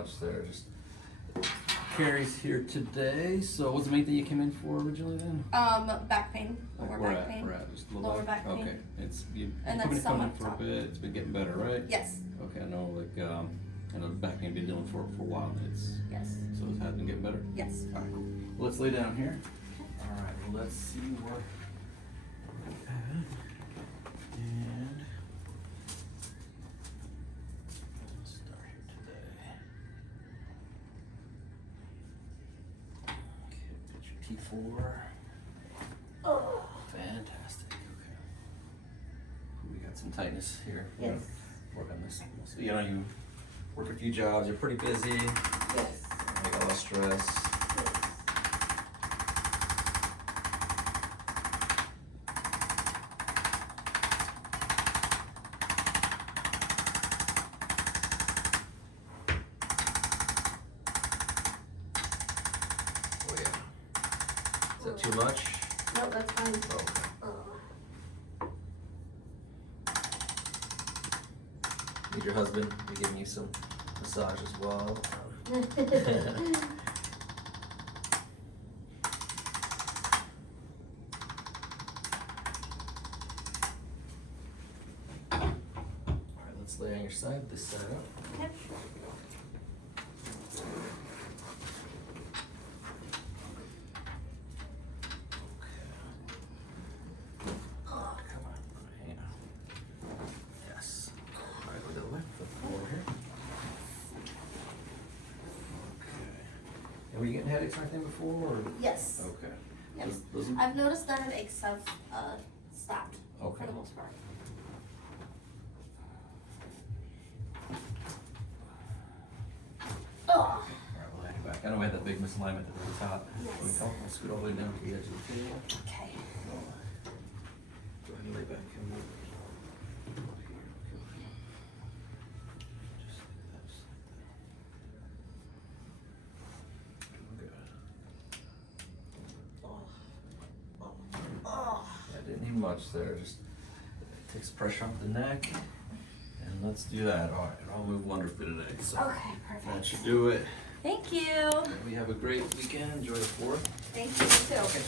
much there. Just Carrie's here today. So what's the main thing you came in for originally then? Back pain. Lower back pain. We're at just lower back pain. Okay, it's you've And been that's coming in somewhat for a top. bit. It's been getting better, right? Yes. Okay, I know. Like I know back pain been dealing for a while. Yes. So it has been getting better. Yes. All right, cool. Well, let's lay down here. All right. Well, let's see what we're at. And let's start here today. Okay, get your T4. Oh. Fantastic. Okay. We got some tightness here. We're Yes. gonna work on this. So, you know, you work a few jobs. You're pretty busy. Yes. You got a lot of stress. Oh yeah. Is that too much? No, that's fine. Okay. Need your husband to give you some massage as well. Alright, let's lay on your side, this side up. Okay. Come on, hang on. Yes. Alright, go to the left, flip forward here. Okay. And were you getting headaches or anything before? Or? Yes. Okay. Yes. Those I've noticed that headaches have stopped Okay. for the most part. Oh. Alright, we'll lay you back. I know we had that big misalignment at the very top. Yes. So we come, we'll scoot all the way down to the edge of the table. Okay. Go ahead and lay back and move. Just like that, just like that. Doing good. Oh. Yeah, didn't need much there. Just takes pressure off the neck. And let's do that. All right, it all moved wonderfully today. So Okay, that perfect. should do it. Thank you. And we have a great weekend. Enjoy the 4th. Thank you, you too. Okay.